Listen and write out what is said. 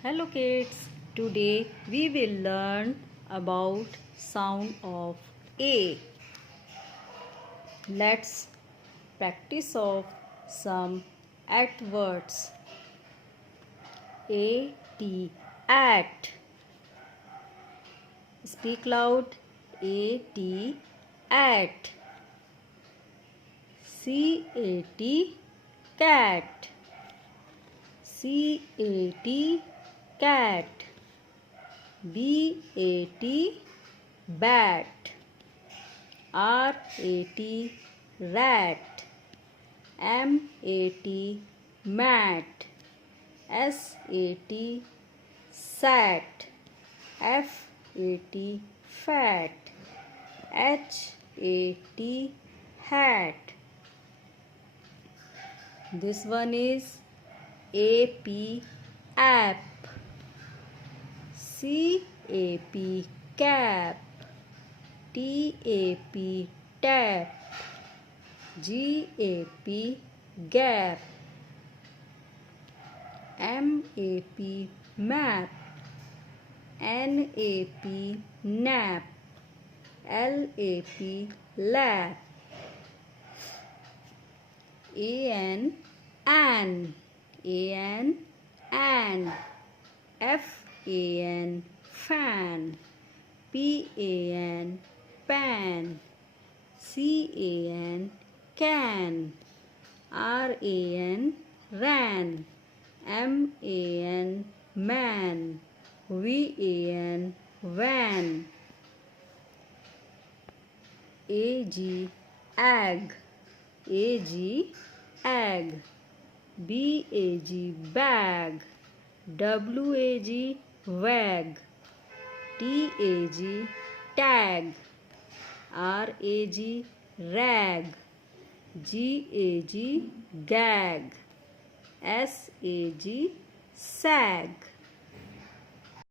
Hello kids, today we will learn about sound of A. Let's practice of some at words. A-T, at. Speak loud. A-T, at. C-A-T, cat. C-A-T, cat. B-A-T, bat. R-A-T, rat. M-A-T, mat. S-A-T, sat. F-A-T, fat. H-A-T, hat. This one is A-P, app. C-A-P, cap. T-A-P, tap. G-A-P, gap. M-A-P, map. N-A-P, nap. L-A-P, lap. A-N, an. A-N, and. F-A-N, fan. P-A-N, pan. C-A-N, can. R-A-N, ran. M-A-N, man. V-A-N, van. A-G, ag. A-G, ag. B-A-G, bag. W-A-G, wag. T-A-G, tag. R-A-G, rag. G-A-G, gag. S-A-G, sag.